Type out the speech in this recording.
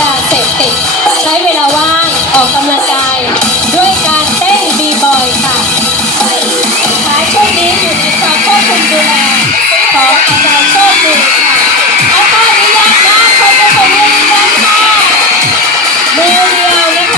ยาเสพติด ใช้เวลาว่างออกกำลังกาย ด้วยการเต้นบีบอยค่ะท้ายช่วงนี้อยู่ในความควบคุมดูแลของอาจารย์โชคดีค่ะเอาข้อนี้ยากมากคนจะเป็นเรื่องนี้ค่ะมือเดียวนะคะ